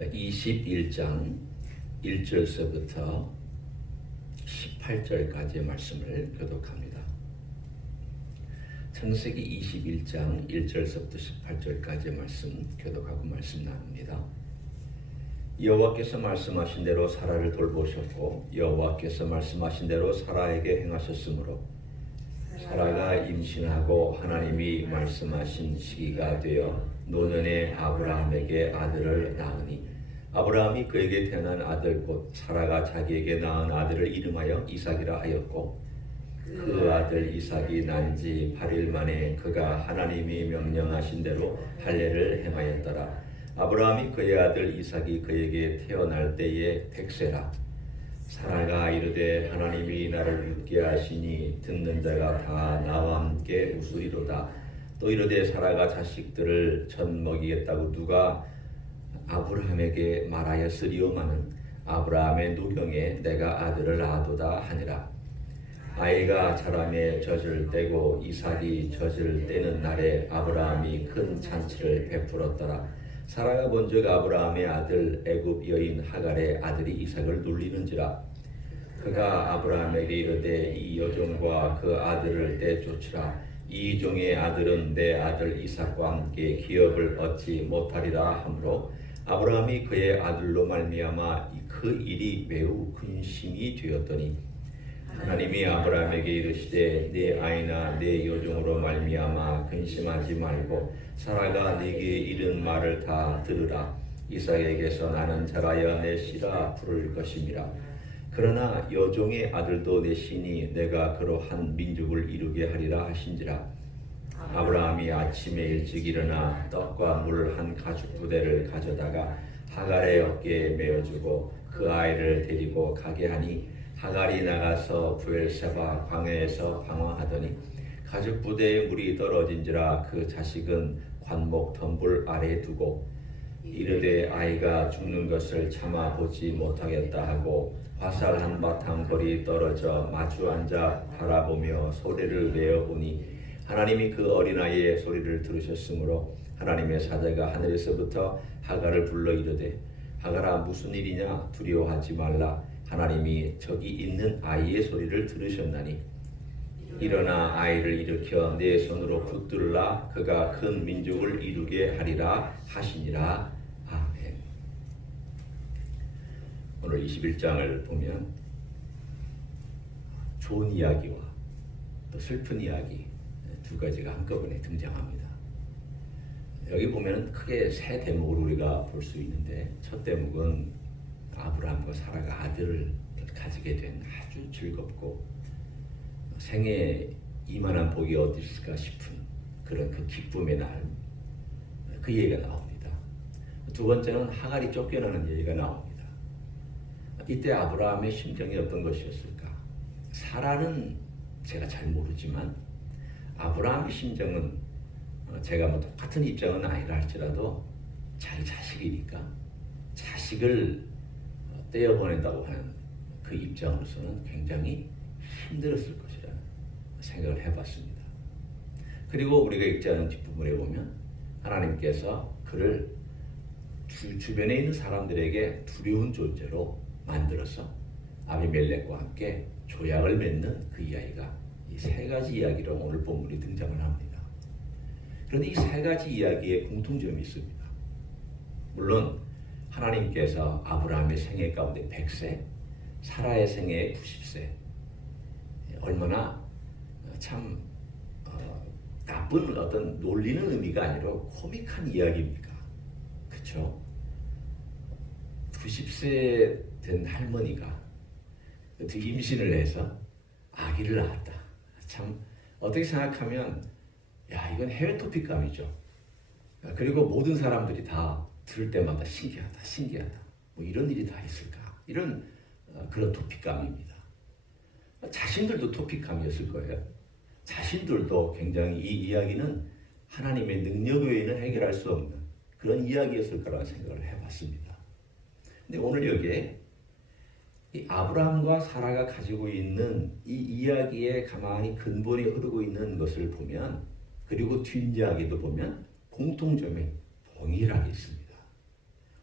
21장 1절서부터 18절까지의 말씀을 교독합니다. 창세기 21장 1절서부터 18절까지의 말씀 교독하고 말씀 나눕니다. 여호와께서 말씀하신 대로 사라를 돌보셨고 여호와께서 말씀하신 대로 사라에게 행하셨으므로 사라가 임신하고 하나님이 말씀하신 시기가 되어 노년에 아브라함에게 아들을 낳으니 아브라함이 그에게 태어난 아들 곧 사라가 자기에게 낳은 아들을 이름하여 이삭이라 하였고 그 아들 이삭이 난 지 8일 만에 그가 하나님이 명령하신 대로 할례를 행하였더라. 아브라함이 그의 아들 이삭이 그에게 태어날 때에 백세라. 사라가 이르되 하나님이 나를 웃게 하시니 듣는 자가 다 나와 함께 웃으리로다. 또 이르되 사라가 자식들을 전 먹이겠다고 누가 아브라함에게 말하였으리오마는 아브라함의 누경에 내가 아들을 낳아도다 하니라. 아이가 자라매 젖을 떼고 이삭이 젖을 떼는 날에 아브라함이 큰 잔치를 베풀었더라. 사라가 본즉 아브라함의 아들 애굽 여인 하갈의 아들이 이삭을 놀리는지라. 그가 아브라함에게 이르되 이 여종과 그 아들을 떼쫓으라. 이 종의 아들은 내 아들 이삭과 함께 기업을 얻지 못하리라 하므로 아브라함이 그의 아들로 말미암아 그 일이 매우 근심이 되었더니 하나님이 아브라함에게 이르시되 네 아이나 네 여종으로 말미암아 근심하지 말고 사라가 네게 이른 말을 다 들으라. 이삭에게서 나는 자라여 내 씨라 부를 것임이라. 그러나 여종의 아들도 내 씨니 내가 그로 한 민족을 이루게 하리라 하신지라. 아브라함이 아침에 일찍 일어나 떡과 물 한 가죽 부대를 가져다가 하갈의 어깨에 메어주고 그 아이를 데리고 가게 하니 하갈이 나가서 부엘세바 광야에서 방황하더니 가죽 부대에 물이 떨어진지라. 그 자식은 관목 덤불 아래에 두고 이르되 아이가 죽는 것을 참아 보지 못하겠다 하고 화살 한 바탕 돌이 떨어져 마주 앉아 바라보며 소리를 내어 보니 하나님이 그 어린아이의 소리를 들으셨으므로 하나님의 사자가 하늘에서부터 하갈을 불러 이르되 하갈아 무슨 일이냐 두려워하지 말라. 하나님이 저기 있는 아이의 소리를 들으셨나니 일어나 아이를 일으켜 내 손으로 붙들라. 그가 큰 민족을 이루게 하리라 하시니라. 아멘. 오늘 21장을 보면 좋은 이야기와 또 슬픈 이야기 두 가지가 한꺼번에 등장합니다. 여기 보면 크게 세 대목을 우리가 볼 수 있는데 첫 대목은 아브라함과 사라가 아들을 가지게 된 아주 즐겁고 생에 이만한 복이 어디 있을까 싶은 그런 그 기쁨의 날, 그 얘기가 나옵니다. 두 번째는 하갈이 쫓겨나는 얘기가 나옵니다. 이때 아브라함의 심정이 어떤 것이었을까? 사라는 제가 잘 모르지만 아브라함의 심정은 제가 뭐 똑같은 입장은 아니라 할지라도 자기 자식이니까 자식을 떼어보낸다고 하는 그 입장으로서는 굉장히 힘들었을 것이라는 생각을 해봤습니다. 그리고 우리가 읽지 않은 뒷부분에 보면 하나님께서 그를 주변에 있는 사람들에게 두려운 존재로 만들어서 아비멜렉과 함께 조약을 맺는 그 이야기가 이 세 가지 이야기로 오늘 본문이 등장을 합니다. 그런데 이 세 가지 이야기에 공통점이 있습니다. 물론 하나님께서 아브라함의 생애 가운데 100세, 사라의 생애에 90세, 얼마나 참 나쁜 어떤 놀리는 의미가 아니라 코믹한 이야기입니까? 그렇죠? 90세 된 할머니가 임신을 해서 아기를 낳았다. 참 어떻게 생각하면 야 이건 해외 토픽감이죠. 그리고 모든 사람들이 다 들을 때마다 신기하다. 뭐 이런 일이 다 있을까? 이런 그런 토픽감입니다. 자신들도 토픽감이었을 거예요. 자신들도 굉장히 이 이야기는 하나님의 능력 외에는 해결할 수 없는 그런 이야기였을 거라는 생각을 해봤습니다. 근데 오늘 여기에 이 아브라함과 사라가 가지고 있는 이 이야기에 가만히 근본이 흐르고 있는 것을 보면 그리고 뒷이야기도 보면 공통점이 동일하게 있습니다.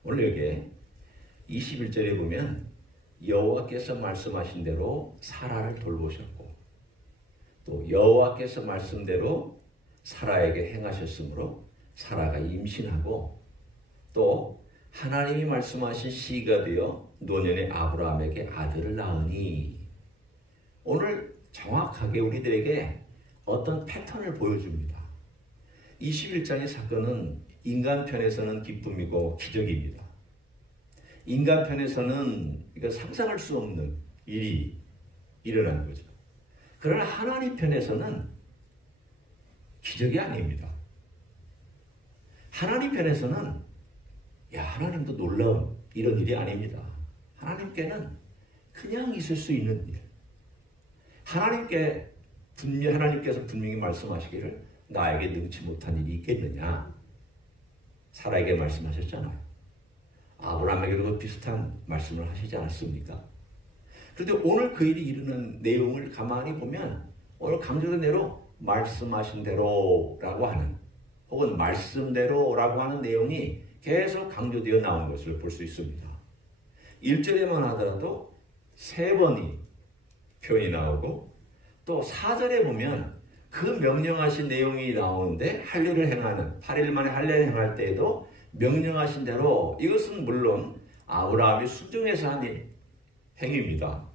오늘 여기에 21절에 보면 여호와께서 말씀하신 대로 사라를 돌보셨고 또 여호와께서 말씀대로 사라에게 행하셨으므로 사라가 임신하고 또 하나님이 말씀하신 시기가 되어 노년의 아브라함에게 아들을 낳으니 오늘 정확하게 우리들에게 어떤 패턴을 보여줍니다. 21장의 사건은 인간 편에서는 기쁨이고 기적입니다. 인간 편에서는 이거 상상할 수 없는 일이 일어난 거죠. 그러나 하나님 편에서는 기적이 아닙니다. 하나님 편에서는 하나님도 놀라운 이런 일이 아닙니다. 하나님께는 그냥 있을 수 있는 일. 하나님께서 분명히 말씀하시기를 나에게 능치 못한 일이 있겠느냐. 사라에게 말씀하셨잖아요. 아브라함에게도 비슷한 말씀을 하시지 않았습니까? 그런데 오늘 그 일이 일어난 내용을 가만히 보면 오늘 강조된 대로 말씀하신 대로라고 하는 혹은 말씀대로라고 하는 내용이 계속 강조되어 나온 것을 볼 수 있습니다. 1절에만 하더라도 3번이 표현이 나오고 또 4절에 보면 그 명령하신 내용이 나오는데 할례를 행하는 8일 만에 할례를 행할 때에도 명령하신 대로 이것은 물론 아브라함이 순종해서 한 행위입니다.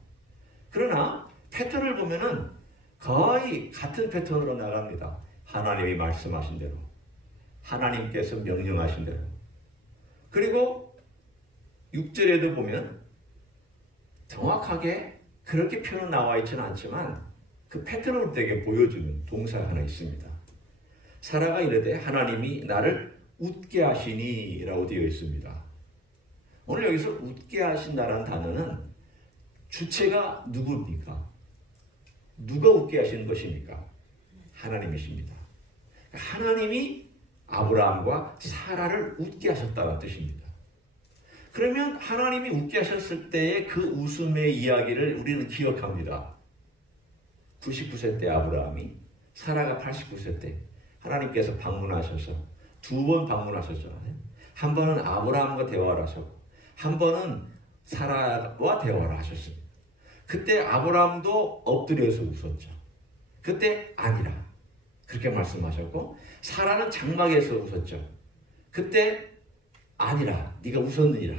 그러나 패턴을 보면은 거의 같은 패턴으로 나갑니다. 하나님이 말씀하신 대로 하나님께서 명령하신 대로 그리고 6절에도 보면 정확하게 그렇게 표현 나와 있지는 않지만 그 패턴을 되게 보여주는 동사가 하나 있습니다. 사라가 이르되 하나님이 나를 웃게 하시니 라고 되어 있습니다. 오늘 여기서 웃게 하신다는 단어는 주체가 누구입니까? 누가 웃게 하시는 것입니까? 하나님이십니다. 하나님이 아브라함과 사라를 웃게 하셨다는 뜻입니다. 그러면 하나님이 웃게 하셨을 때의 그 웃음의 이야기를 우리는 기억합니다. 99세 때 아브라함이 사라가 89세 때 하나님께서 방문하셔서 2번 방문하셨잖아요. 한 번은 아브라함과 대화를 하셨고 한 번은 사라와 대화를 하셨습니다. 그때 아브라함도 엎드려서 웃었죠. 그때 아니라 그렇게 말씀하셨고 사라는 장막에서 웃었죠. 그때 아니라 네가 웃었느니라.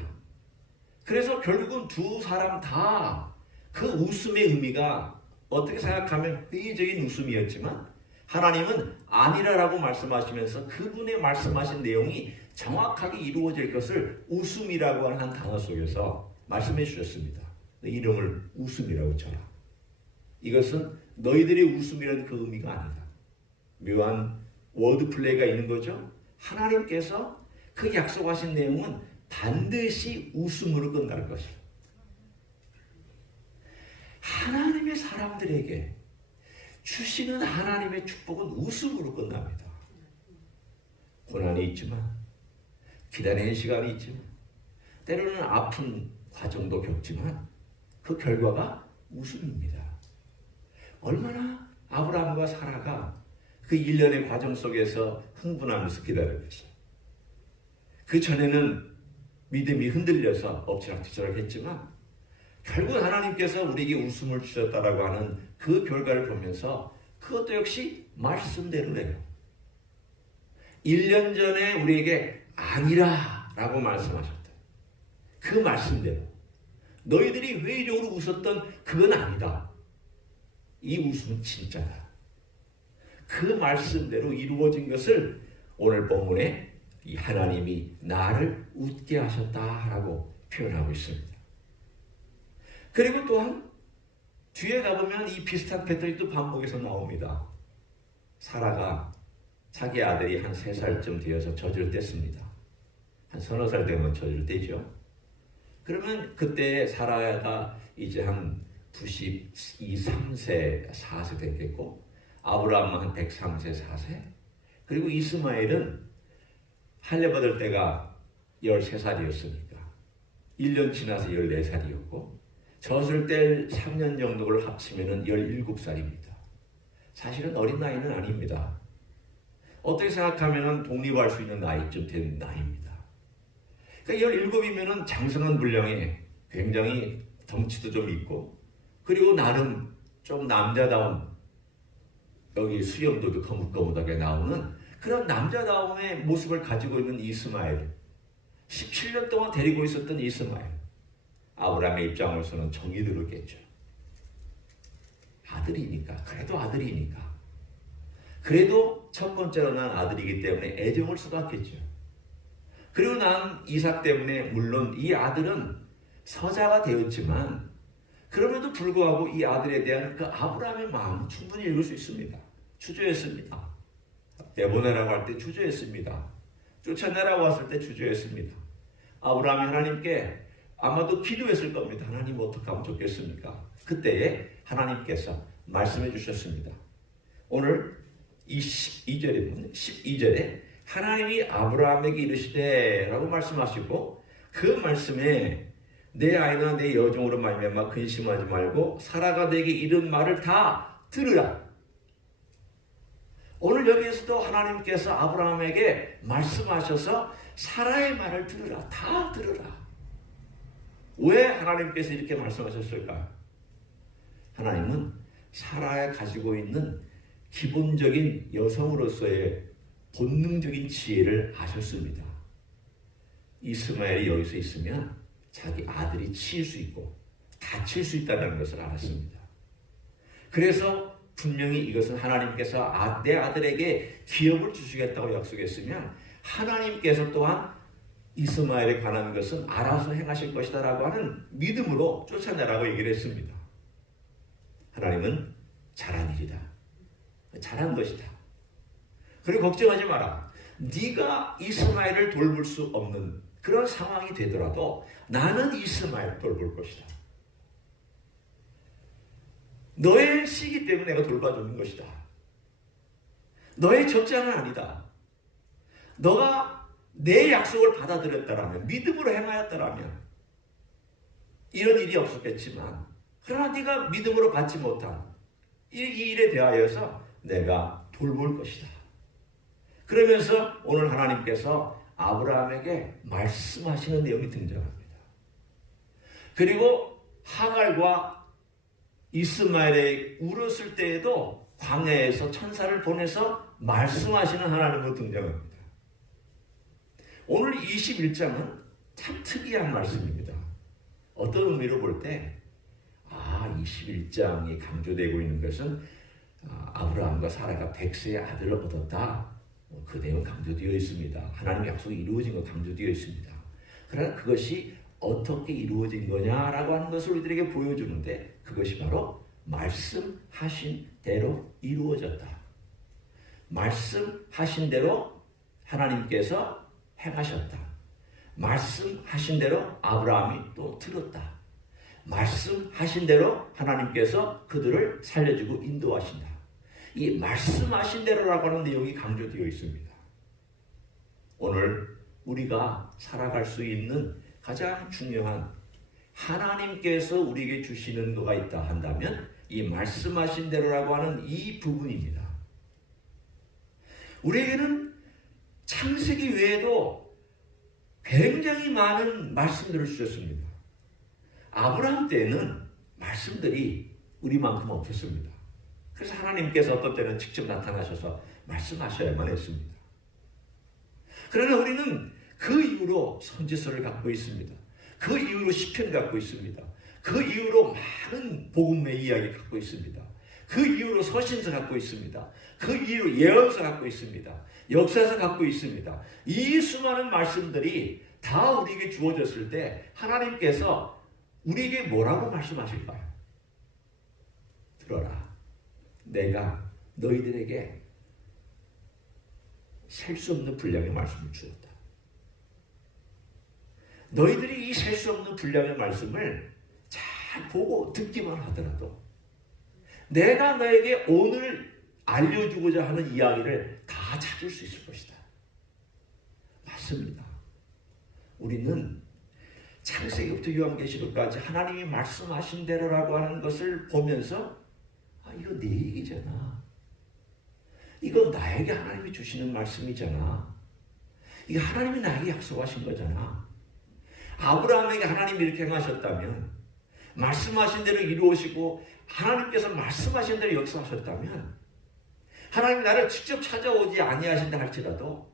그래서 결국은 두 사람 다 그 웃음의 의미가 어떻게 생각하면 회의적인 웃음이었지만 하나님은 아니라라고 말씀하시면서 그분의 말씀하신 내용이 정확하게 이루어질 것을 웃음이라고 하는 한 단어 속에서 말씀해 주셨습니다. 내 이름을 웃음이라고 쳐라. 이것은 너희들의 웃음이라는 그 의미가 아니다. 묘한 워드플레이가 있는 거죠. 하나님께서 그 약속하신 내용은 반드시 웃음으로 끝날 것이다. 하나님의 사람들에게 주시는 하나님의 축복은 웃음으로 끝납니다. 고난이 있지만 기다리는 시간이 있지만 때로는 아픈 과정도 겪지만 그 결과가 웃음입니다. 얼마나 아브라함과 사라가 그 1년의 과정 속에서 흥분하면서 기다렸겠어요. 그 전에는 믿음이 흔들려서 엎치락뒤치락 했지만 결국 하나님께서 우리에게 웃음을 주셨다라고 하는 그 결과를 보면서 그것도 역시 말씀대로래요. 1년 전에 우리에게 아니라 라고 말씀하셨다. 그 말씀대로 너희들이 회의적으로 웃었던 그건 아니다. 이 웃음은 진짜다. 그 말씀대로 이루어진 것을 오늘 본문에 이 하나님이 나를 웃게 하셨다라고 표현하고 있습니다. 그리고 또한 뒤에 가보면 이 비슷한 패턴이 또 반복해서 나옵니다. 사라가 자기 아들이 한 3살쯤 되어서 젖을 뗐습니다. 한 서너 살 되면 젖을 떼죠. 그러면 그때 사라가 이제 한 92, 3세, 4세 됐겠고 아브라함은 한 103세, 4세 그리고 이스마엘은 할례 받을 때가 13살이었으니까 1년 지나서 14살이었고 젖을 뗄 3년 정도를 합치면 17살입니다. 사실은 어린 나이는 아닙니다. 어떻게 생각하면 독립할 수 있는 나이쯤 된 나이입니다. 그러니까 17이면은 장성한 분량에 굉장히 덩치도 좀 있고, 그리고 나름 좀 남자다운, 여기 수염도 거뭇거뭇하게 나오는 그런 남자다움의 모습을 가지고 있는 이스마엘. 17년 동안 데리고 있었던 이스마엘. 아브라함의 입장으로서는 정이 들었겠죠. 아들이니까, 그래도 아들이니까. 그래도 첫 번째로 난 아들이기 때문에 애정을 쏟았겠죠. 그리고 난 이삭 때문에 물론 이 아들은 서자가 되었지만, 그럼에도 불구하고 이 아들에 대한 그 아브라함의 마음은 충분히 읽을 수 있습니다. 주저했습니다. 내보내라고 할 때 주저했습니다. 쫓아내라고 왔을 때 주저했습니다. 아브라함이 하나님께 아마도 기도했을 겁니다. 하나님 어떻게 하면 좋겠습니까? 그때에 하나님께서 말씀해 주셨습니다. 오늘 이 12절에 하나님이 아브라함에게 이르시되 라고 말씀하시고, 그 말씀에 내 아이나 내 여종으로 말미암아 근심하지 말고 사라가 내게 이른 말을 다 들으라. 오늘 여기에서도 하나님께서 아브라함에게 말씀하셔서 사라의 말을 들으라. 다 들으라. 왜 하나님께서 이렇게 말씀하셨을까? 하나님은 사라에 가지고 있는 기본적인 여성으로서의 본능적인 지혜를 아셨습니다. 이스마엘이 여기서 있으면 자기 아들이 치일 수 있고 다칠 수 있다는 것을 알았습니다. 그래서 분명히 이것은 하나님께서 내 아들에게 기업을 주시겠다고 약속했으면 하나님께서 또한 이스마엘에 관한 것은 알아서 행하실 것이다 라고 하는 믿음으로 쫓아내라고 얘기를 했습니다. 하나님은 잘한 일이다. 잘한 것이다. 그리고 걱정하지 마라. 네가 이스마엘을 돌볼 수 없는 그런 상황이 되더라도 나는 이스마엘을 돌볼 것이다. 너의 씨기 때문에 내가 돌봐주는 것이다. 너의 적자는 아니다. 너가 내 약속을 받아들였다라면, 믿음으로 행하였다라면 이런 일이 없었겠지만, 그러나 네가 믿음으로 받지 못한 이 일에 대하여서 내가 돌볼 것이다. 그러면서 오늘 하나님께서 아브라함에게 말씀하시는 내용이 등장합니다. 그리고 하갈과 이스마엘이 울었을 때에도 광야에서 천사를 보내서 말씀하시는 하나님으로 등장합니다. 오늘 21장은 참 특이한 말씀입니다. 어떤 의미로 볼 때 21장이 강조되고 있는 것은 아브라함과 사라가 100세의 아들을 얻었다. 그 내용 강조되어 있습니다. 하나님의 약속이 이루어진 것 강조되어 있습니다. 그러나 그것이 어떻게 이루어진 거냐라고 하는 것을 우리들에게 보여주는데, 그것이 바로 말씀하신 대로 이루어졌다. 말씀하신 대로 하나님께서 행하셨다. 말씀하신 대로 아브라함이 또 들었다. 말씀하신 대로 하나님께서 그들을 살려주고 인도하신다. 이 말씀하신 대로라고 하는 내용이 강조되어 있습니다. 오늘 우리가 살아갈 수 있는 가장 중요한, 하나님께서 우리에게 주시는 거가 있다 한다면 이 말씀하신 대로라고 하는 이 부분입니다. 우리에게는 창세기 외에도 굉장히 많은 말씀들을 주셨습니다. 아브라함 때는 말씀들이 우리만큼 없었습니다. 그래서 하나님께서 어떤 때는 직접 나타나셔서 말씀하셔야만 했습니다. 그러나 우리는 그 이후로 선지서를 갖고 있습니다. 그 이후로 시편 갖고 있습니다. 그 이후로 많은 복음의 이야기 갖고 있습니다. 그 이후로 서신서 갖고 있습니다. 그 이후로 예언서 갖고 있습니다. 역사서 갖고 있습니다. 이 수많은 말씀들이 다 우리에게 주어졌을 때 하나님께서 우리에게 뭐라고 말씀하실까요? 들어라. 내가 너희들에게 셀 수 없는 분량의 말씀을 주었다. 너희들이 이 셀 수 없는 분량의 말씀을 잘 보고 듣기만 하더라도 내가 너에게 오늘 알려주고자 하는 이야기를 다 찾을 수 있을 것이다. 맞습니다. 우리는 창세기부터 요한계시록까지 하나님이 말씀하신 대로라고 하는 것을 보면서 이거 내 얘기잖아. 이거 나에게 하나님이 주시는 말씀이잖아. 이게 하나님이 나에게 약속하신 거잖아. 아브라함에게 하나님이 이렇게 행하셨다면, 말씀하신 대로 이루어지고 하나님께서 말씀하신 대로 역사하셨다면, 하나님이 나를 직접 찾아오지 아니하신다 할지라도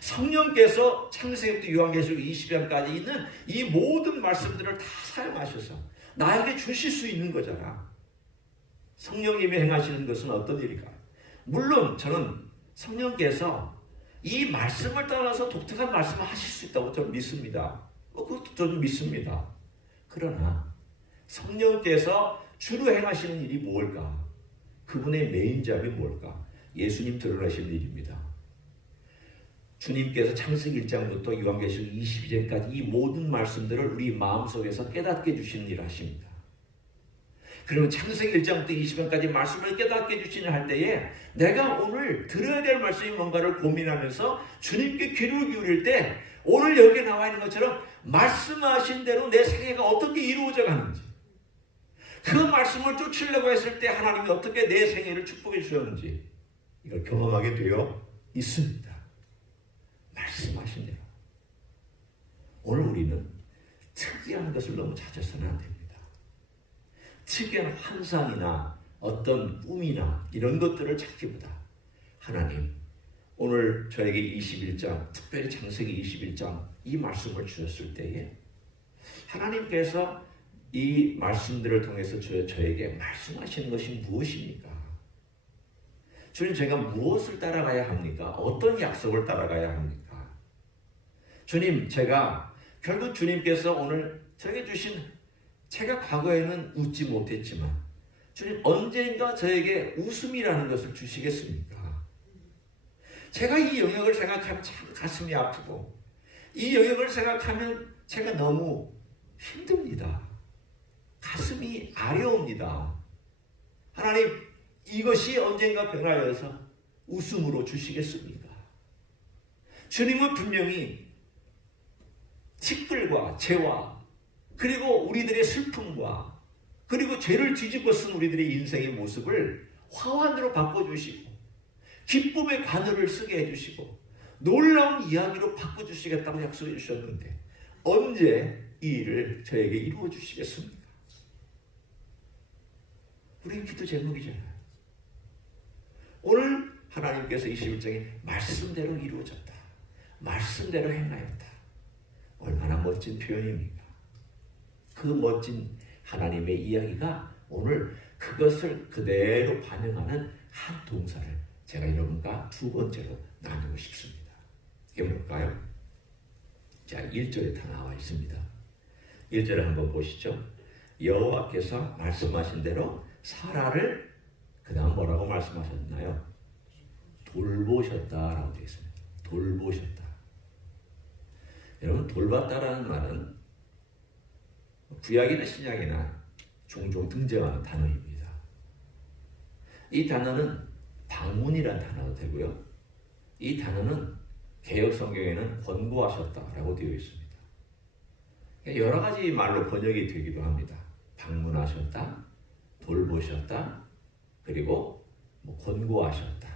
성령께서 창세기부터 요한계시록 20장까지 있는 이 모든 말씀들을 다 사용하셔서 나에게 주실 수 있는 거잖아. 성령님이 행하시는 것은 어떤 일일까? 물론 저는 성령께서 이 말씀을 따라서 독특한 말씀을 하실 수 있다고 저는 믿습니다. 그것도 저는 믿습니다. 그러나 성령께서 주로 행하시는 일이 뭘까? 그분의 메인 잡이 뭘까? 예수님 드러나시는 일입니다. 주님께서 창세기 1장부터 요한계시록 22장까지 이 모든 말씀들을 우리 마음속에서 깨닫게 해주시는 일을 하십니다. 그러면 창세기 1장부터 20장까지 말씀을 깨닫게 해주시는 할 때에 내가 오늘 들어야 될 말씀이 뭔가를 고민하면서 주님께 귀를 기울일 때 오늘 여기에 나와 있는 것처럼 말씀하신 대로 내 생애가 어떻게 이루어져 가는지, 그 말씀을 쫓으려고 했을 때 하나님이 어떻게 내 생애를 축복해 주셨는지 이걸 경험하게 되어 있습니다. 말씀하신 대로. 오늘 우리는 특이한 것을 너무 찾아서는 안 됩니다. 특이한 환상이나 어떤 꿈이나 이런 것들을 찾기보다 하나님, 오늘 저에게 21장, 특별히 창세기 21장 이 말씀을 주셨을 때에 하나님께서 이 말씀들을 통해서 저에게 말씀하시는 것이 무엇입니까? 주님, 제가 무엇을 따라가야 합니까? 어떤 약속을 따라가야 합니까? 주님, 제가 결국 주님께서 오늘 저에게 주신, 제가 과거에는 웃지 못했지만 주님 언젠가 저에게 웃음이라는 것을 주시겠습니까? 제가 이 영역을 생각하면 참 가슴이 아프고 이 영역을 생각하면 제가 너무 힘듭니다. 가슴이 아려옵니다. 하나님, 이것이 언젠가 변하여서 웃음으로 주시겠습니까? 주님은 분명히 티끌과 재와 그리고 우리들의 슬픔과 그리고 죄를 뒤집어 쓴 우리들의 인생의 모습을 화환으로 바꿔주시고 기쁨의 관을 쓰게 해주시고 놀라운 이야기로 바꿔주시겠다고 약속해 주셨는데 언제 이 일을 저에게 이루어 주시겠습니까? 우리의 기도 제목이잖아요. 오늘 하나님께서 21장에 말씀대로 이루어졌다, 말씀대로 행하였다. 얼마나 멋진 표현입니까? 그 멋진 하나님의 이야기가 오늘 그것을 그대로 반영하는 한 동사를 제가 여러분과 두 번째로 나누고 싶습니다. 이게 뭘까요? 자, 1절에 다 나와 있습니다. 1절을 한번 보시죠. 여호와께서 말씀하신 대로 사라를 그 다음 뭐라고 말씀하셨나요? 돌보셨다라고 되어 있습니다. 돌보셨다. 여러분, 돌봤다라는 말은 구약이나 신약이나 종종 등장하는 단어입니다. 이 단어는 방문이라는 단어도 되고요. 이 단어는 개역 성경에는 권고하셨다라고 되어 있습니다. 여러 가지 말로 번역이 되기도 합니다. 방문하셨다, 돌보셨다, 그리고 권고하셨다,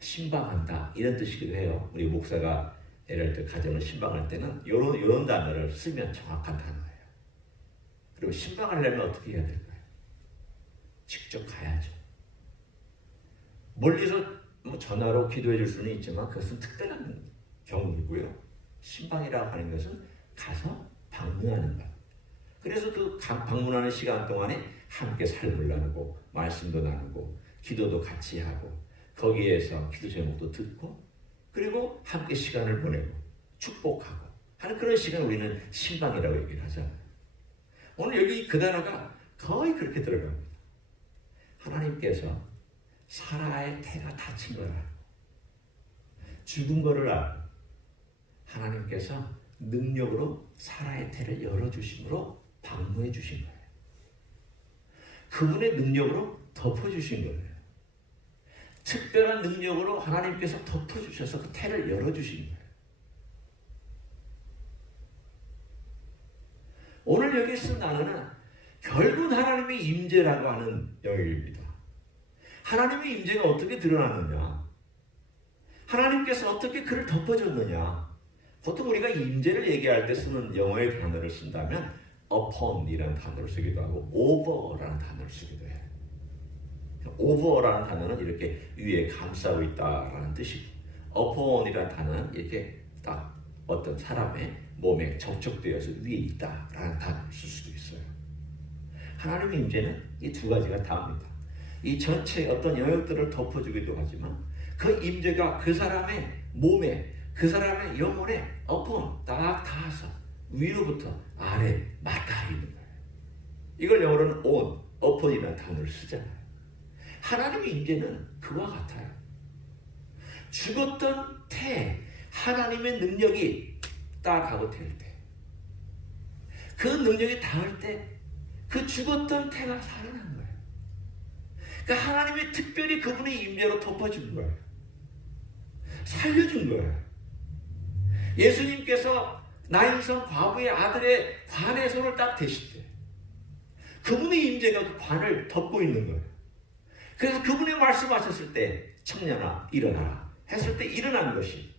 신방한다 이런 뜻이기도 해요. 우리 목사가 예를 들어 가정을 신방할 때는 이런 단어를 쓰면 정확한 단어예요. 그리고 신방하려면 어떻게 해야 될까요? 직접 가야죠. 멀리서 전화로 기도해 줄 수는 있지만 그것은 특별한 경우이고요. 신방이라고 하는 것은 가서 방문하는 것. 그래서 그 방문하는 시간 동안에 함께 삶을 나누고 말씀도 나누고 기도도 같이 하고 거기에서 기도 제목도 듣고 그리고 함께 시간을 보내고 축복하고 하는 그런 시간을 우리는 신방이라고 얘기를 하잖아요. 오늘 여기 그 단어가 거의 그렇게 들어갑니다. 하나님께서 사라의 태가 다친 걸 알고 죽은 거를 알고 하나님께서 능력으로 사라의 태를 열어주심으로 방문해 주신 거예요. 그분의 능력으로 덮어주신 거예요. 특별한 능력으로 하나님께서 덮어주셔서 그 태를 열어주신 거예요. 오늘 여기 쓴 단어는 결국 하나님의 임재라고 하는 영역입니다. 하나님의 임재가 어떻게 드러났느냐? 하나님께서 어떻게 그를 덮어줬느냐? 보통 우리가 임재를 얘기할 때 쓰는 영어의 단어를 쓴다면 upon이라는 단어를 쓰기도 하고 over라는 단어를 쓰기도 해요. over라는 단어는 이렇게 위에 감싸고 있다라는 뜻이고 upon이라는 단어는 이렇게 딱 어떤 사람의 몸에 접촉되어서 위에 있다라는 단어를 쓸 수도 있어요. 하나님의 임재는 이 두 가지가 다릅니다. 이 전체 어떤 영역들을 덮어주기도 하지만 그 임재가 그 사람의 몸에 그 사람의 영혼에 upon 딱 닿아서 위로부터 아래 맞닿아 있는 거예요. 이걸 영어로는 on, upon이라는 단어를 쓰잖아요. 하나님의 임재는 그와 같아요. 죽었던 태, 하나님의 능력이 딱 하고 될 때, 그 능력이 닿을 때 그 죽었던 태가 살아난 거예요. 그러니까 하나님이 특별히 그분의 임재로 덮어준 거예요. 살려준 거예요. 예수님께서 나인성 과부의 아들의 관의 손을 딱 대실 때 그분의 임재가 그 관을 덮고 있는 거예요. 그래서 그분이 말씀하셨을 때 청년아 일어나라 했을 때 일어난 것이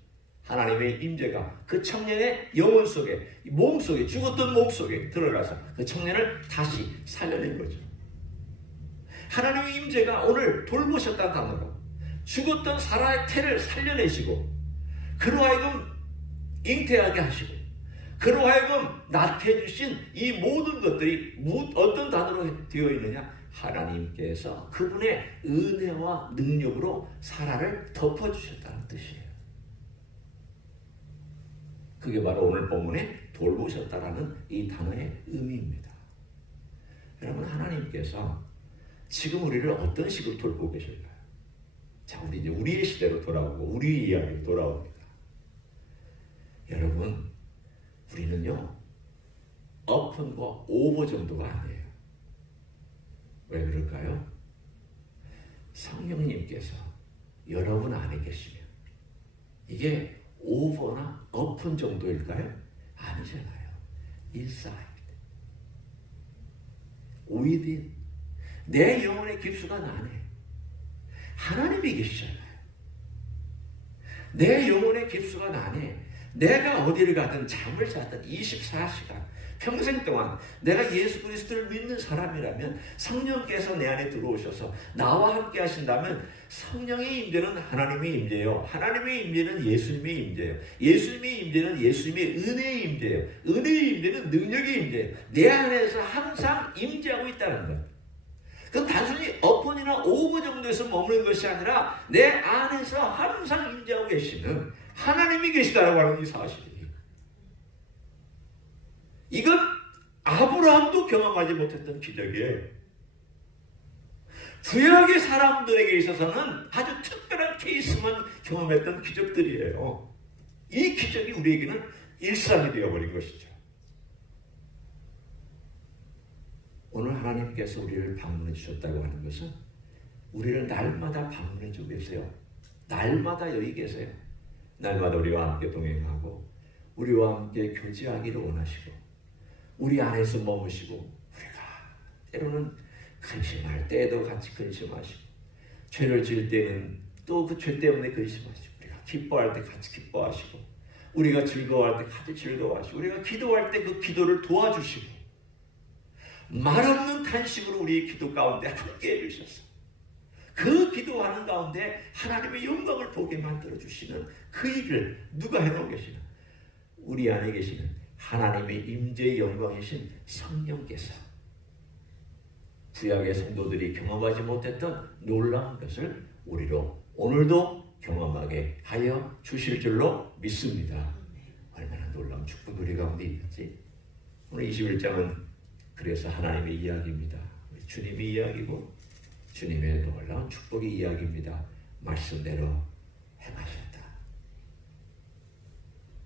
하나님의 임재가 그 청년의 영혼 속에 몸 속에 죽었던 몸 속에 들어가서 그 청년을 다시 살려낸 거죠. 하나님의 임재가 오늘 돌보셨다는 단어로 죽었던 사라의 태를 살려내시고 그로 하여금 잉태하게 하시고 그로 하여금 낳게 해주신 이 모든 것들이 어떤 단어로 되어 있느냐? 하나님께서 그분의 은혜와 능력으로 사라를 덮어주셨다는 뜻이에요. 그게 바로 오늘 본문에 돌보셨다라는 이 단어의 의미입니다. 여러분, 하나님께서 지금 우리를 어떤 식으로 돌보고 계실까요? 자, 우리 이제 우리의 시대로 돌아오고 우리의 이야기로 돌아옵니다. 여러분, 우리는요 upon과 over 정도가 아니에요. 왜 그럴까요? 성령님께서 여러분 안에 계시면 이게 over나 upon 정도일까요? 아니잖아요. inside, within, 내 영혼의 깊숙한 안에 하나님이 계시잖아요. 내 영혼의 깊숙한 안에 내가 어디를 가든 잠을 자든 24시간 평생 동안 내가 예수 그리스도를 믿는 사람이라면 성령께서 내 안에 들어오셔서 나와 함께 하신다면 성령의 임재는 하나님의 임재예요. 하나님의 임재는 예수님의 임재예요. 예수님의 임재는 예수님의 은혜의 임재예요. 은혜의 임재는 능력의 임재예요. 내 안에서 항상 임재하고 있다는 거예요. 그건 단순히 upon이나 over 정도에서 머무는 것이 아니라 내 안에서 항상 임재하고 계시는 하나님이 계시다라고 하는 이 사실이, 이건 아브라함도 경험하지 못했던 기적이에요. 구약의 사람들에게 있어서는 아주 특별한 케이스만 경험했던 기적들이에요. 이 기적이 우리에게는 일상이 되어버린 것이죠. 오늘 하나님께서 우리를 방문해 주셨다고 하는 것은 우리를 날마다 방문해 주고 계세요. 날마다 여기 계세요. 날마다 우리와 함께 동행하고 우리와 함께 교제하기를 원하시고 우리 안에서 머무시고 우리가 때로는 근심할 때에도 같이 근심하시고 죄를 지을 때는 또 그 죄 때문에 근심하시고 우리가 기뻐할 때 같이 기뻐하시고 우리가 즐거워할 때 같이 즐거워하시고 우리가 기도할 때 그 기도를 도와주시고 말없는 탄식으로 우리의 기도 가운데 함께 해주셔서 그 기도하는 가운데 하나님의 영광을 보게 만들어주시는 그 일을 누가 해놓고 계시나? 우리 안에 계시는 하나님의 임재의 영광이신 성령께서 구약의 성도들이 경험하지 못했던 놀라운 것을 우리로 오늘도 경험하게 하여 주실 줄로 믿습니다. 얼마나 놀라운 축복이 우리 가운데 있는지. 오늘 21장은 그래서 하나님의 이야기입니다. 주님의 이야기고 주님의 놀라운 축복의 이야기입니다. 말씀대로 행하셨다.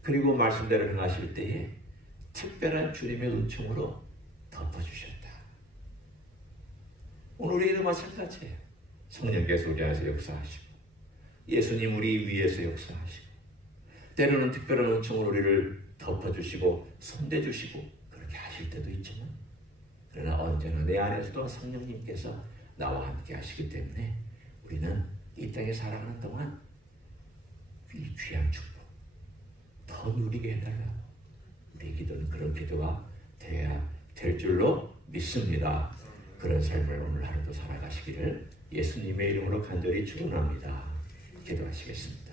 그리고 말씀대로 행하실 때에 특별한 주님의 은총으로 덮어주셨다. 오늘 우리도 마찬가지예요. 성령께서 우리 안에서 역사하시고 예수님 우리 위에서 역사하시고 때로는 특별한 은총으로 우리를 덮어주시고 손대주시고 그렇게 하실 때도 있지만 그러나 언제나 내 안에서도 성령님께서 나와 함께 하시기 때문에 우리는 이 땅에 살아가는 동안 이 귀한 축복, 더 누리게 해달라. 우리 기도는 그런 기도가 돼야 될 줄로 믿습니다. 그런 삶을 오늘 하루도 살아가시기를 예수님의 이름으로 간절히 축원합니다. 기도하시겠습니다.